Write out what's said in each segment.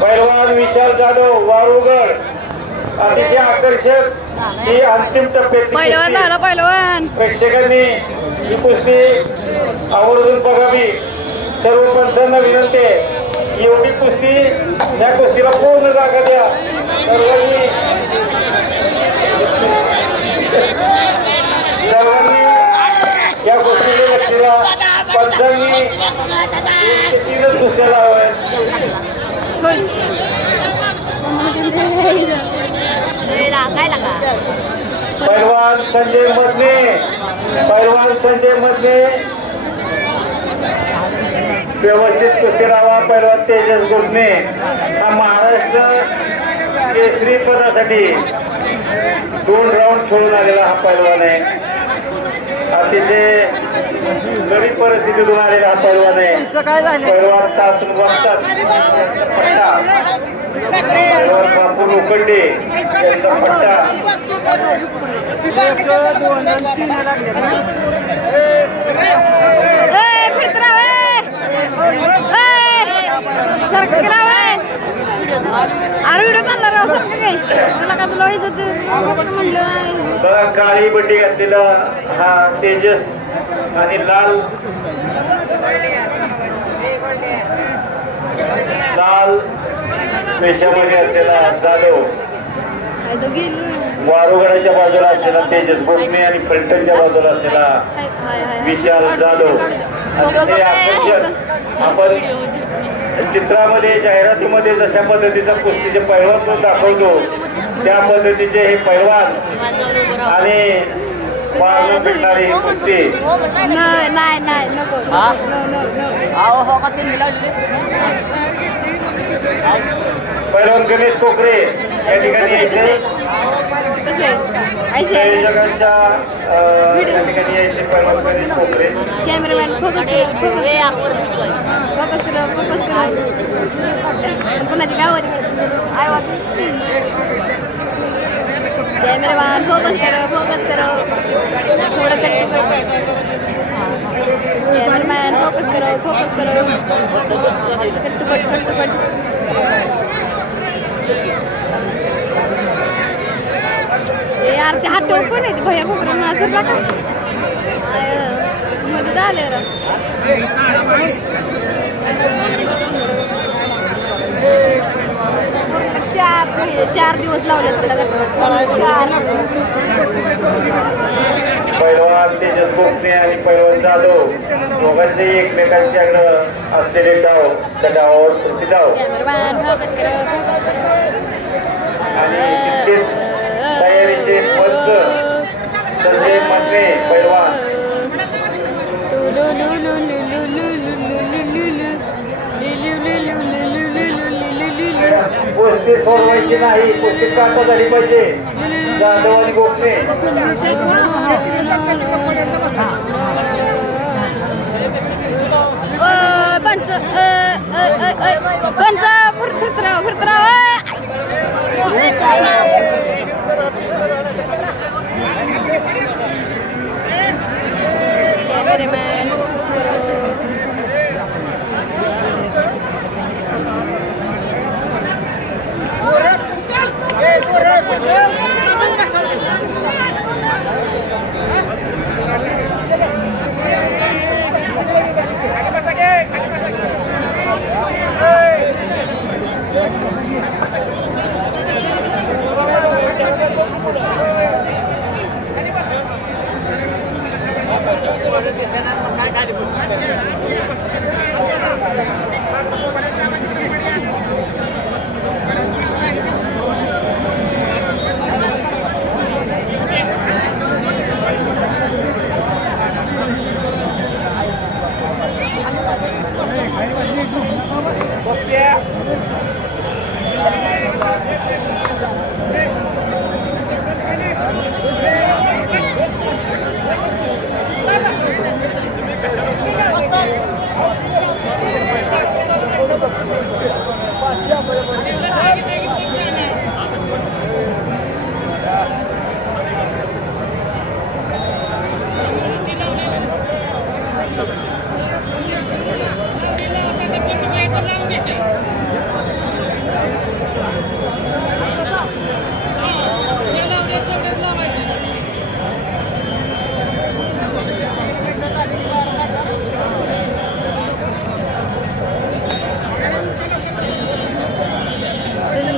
पैलवान विशाल जाधव वारुगड. अतिशय आकर्षक ही अंतिम कुस्ती. झाला पहिलवान प्रेक्षकांनी ही कुस्ती आवर्जून बघावी. सर्व पंचांना विनंती आहे एवढी कुस्ती या कुस्तीला पूर्ण जागा द्या. सर्वांनी सर्वांनी या कुस्तीच्या लक्षीला पंचांनी एक तीनच कुस्त्या पैलवान संजय मधने पैलवान संजय मधने व्यवस्थित कुस्ती लावा पैलवान तेजस गुडणे हा महाराष्ट्र केसरी पदासाठी दोन राऊंड खेळून आलेला हा पैलवान आहे. अतिशय गरीब परिस्थितीतून आलेला हा पैलवान आहे. पैलवान तासून बसतात. पैलवान बापू उकडे यांचा पट्टा काय मला का तुला इज्जत म्हणलं नाही. बघा काळी बड्डी घातलेला हा तेजस आणि लाल. लाल पेशामध्ये असलेला जाधव. वारुगडाच्या बाजूला असलेला तेजस गोपणे आणि फलटणच्या बाजूला असलेला. विशाल जाधव. आणि ते आकर्षक. आपण चित्रामध्ये जाहिरातीमध्ये जशा पद्धतीचा कुस्तीचे पैलवान दाखवतो त्या पद्धतीचे हे पैलवान आणि भेटणारी कुस्ती. नाही नाही नाही नको हा? हो पैलवान गणेश कोकरे. या ठिकाणी यायचे कसे या ठिकाणी यायचे पैलवान गणेश कॅमेरामॅन फोकस फोकस कर फोकस कर. कोणाची गावाची कॅमेरामॅन फोकस करा. फोकस करा थोडं कट कॅमेरामॅन फोकस करो फोकस करो cut to cut cut to cut ए यार ते हात ठेवून कोण आहे ते भैया कोकरा नाचरला का आय, मध्ये झाले रा चार चार दिवस लावले त्याला चार. पैलवान तेजस कोकणे आणि पैलवान जाधव दोघांचे एकमेकांच्याकडं असलेले डाव त्या डावावर कृती डाव कॅमेरामॅन कुस्ती सोडवायची नाही कुस्ती काटा झाली पाहिजे जाधव आणि गोपणे पंच पंच फिरतराव फिरतराव कॅमेरामॅन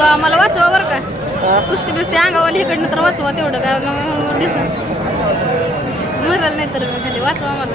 बा मला वाचवा बरं का. कुस्ती बिस्ती अंगावाली इकडनं तर वाचवा तेवढं कारण दिसत मरल नाही तर मी खाली वाचवा मला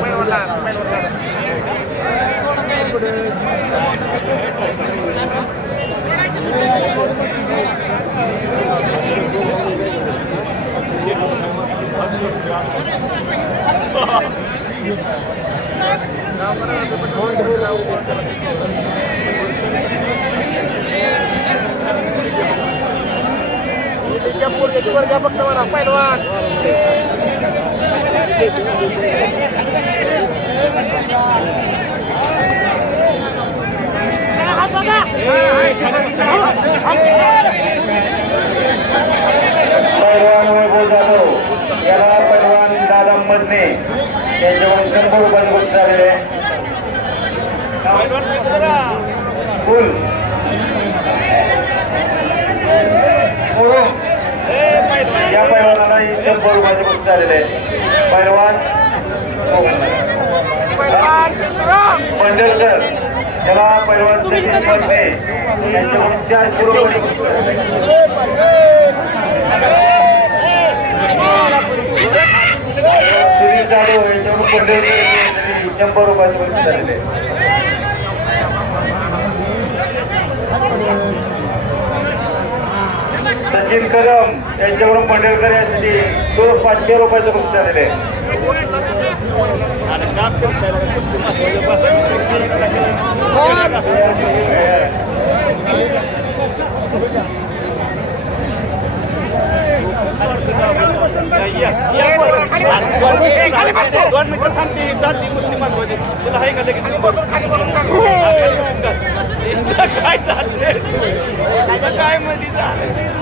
ไม่ลดละไม่ลดละเราก็ได้เป็นคนที่เรา घालावं वर्गा फक्त म्हणा पैलवान. पैलवान वैभव जाधव याला पैलवान दादा मधने यांच्याकडून शंभर गोष्ट झालेले फुल गोल बाजीपासून झालेले पैलवान मंडलकर त्याला पैलवान यांच्याकडून चार किलो सुनील जाधव यांच्याकडून पंढरकर शंभर रुपयाची बक्षीस झालेले सचिन कदम यांच्याकडून पंढरकर यासाठी तो पाचशे रुपयाचं बक्षीस झालेले दोन मिनिटं थांबते जाती गोष्टी महत्वाची तुला आहे का लगेच काय चाललंय काय मध्ये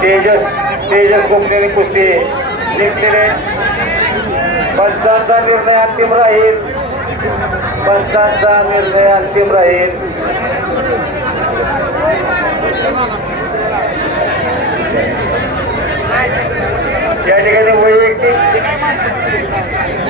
तेजस तेजस गोखलेनी कुस्ती जिंकलेले पंचांचा निर्णय अंतिम राहील. पंचांचा निर्णय अंतिम राहील. या ठिकाणी